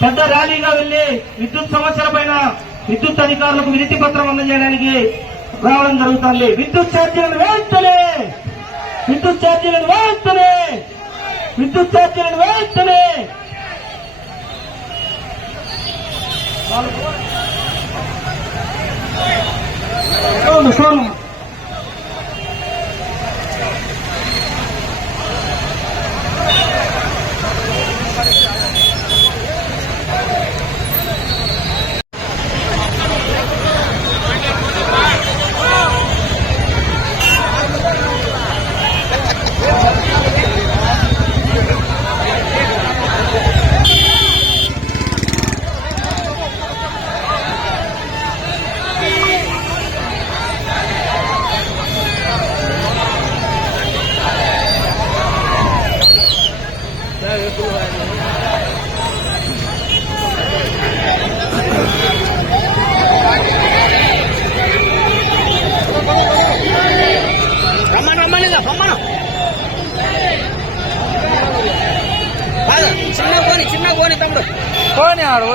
పెద్ద ర్యాలీగా వెళ్లి విద్యుత్ సమస్యల పైన విద్యుత్ అధికారులకు వినతి పత్రం అందజేయడానికి రావడం జరుగుతుంది. విద్యుత్ ఛార్జీలను వేస్తూనే విద్యుత్ ఛార్జీలను వేస్తూనే విద్యుత్ ఛార్జీలను వేస్తూనే సోను చిన్న కోని తమ్ముడు కోని ఆడు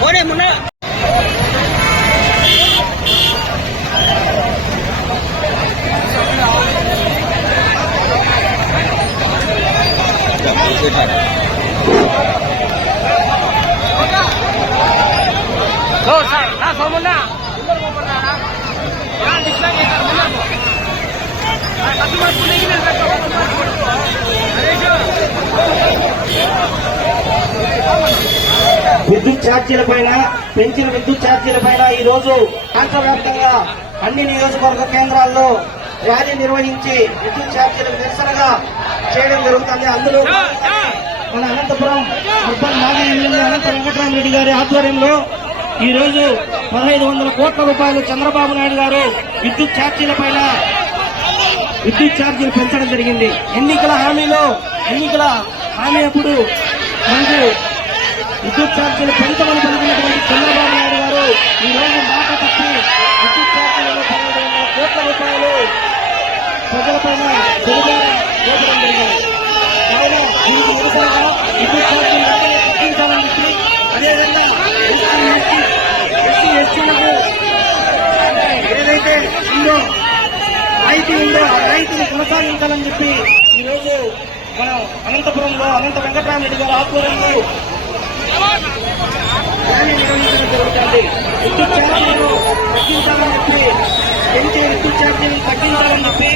కోని మున్న సోమున్నా విద్యుత్ ఛార్జీల పైన పెంచిన విద్యుత్ ఛార్జీల పైన ఈ రోజు రాష్ట్ర వ్యాప్తంగా అన్ని నియోజకవర్గ కేంద్రాల్లో ర్యాలీ నిర్వహించి విద్యుత్ ఛార్జీలకు నిరసనగా చేయడం జరుగుతుంది. అందులో మన అనంతపురం అర్బన్ మాజీ ఎమ్మెల్యే అనంత వెంకటరామరెడ్డి గారి ఆధ్వర్యంలో ఈ రోజు 1500 కోట్ల రూపాయలు చంద్రబాబు నాయుడు గారు విద్యుత్ ఛార్జీల పైన విద్యుత్ ఛార్జీలు పెంచడం జరిగింది. ఎన్నికల హామీ అప్పుడు మనకు విద్యుత్ ఛార్జీలు పెంచమని పలికినటువంటి చంద్రబాబు నాయుడు గారు ఈ రోజు మాట తప్పి విద్యుత్ ఛార్జీలలో 1500 కోట్ల రూపాయలు ప్రజలపైన చూపడం జరిగింది. కావున దీనికి నిరసనగా విద్యుత్ ఛార్జీలు తగ్గించాలని చెప్పి అదేవిధంగా ఎస్సీలకు ఏదైతే ఉందో రాయితీ ఉందో ఆ రాయితీని కొనసాగించాలని చెప్పి ఈ రోజు మనం అనంతపురంలో అనంత వెంకటరామరెడ్డి గారి ఆధ్వర్యంలో ర్యాలీ నిర్వహించడం జరుగుతుంది. విద్యుత్ ఛార్జీలను తగ్గించాలని చెప్పి విద్యుత్ ఛార్జీలను తగ్గించాలని చెప్పి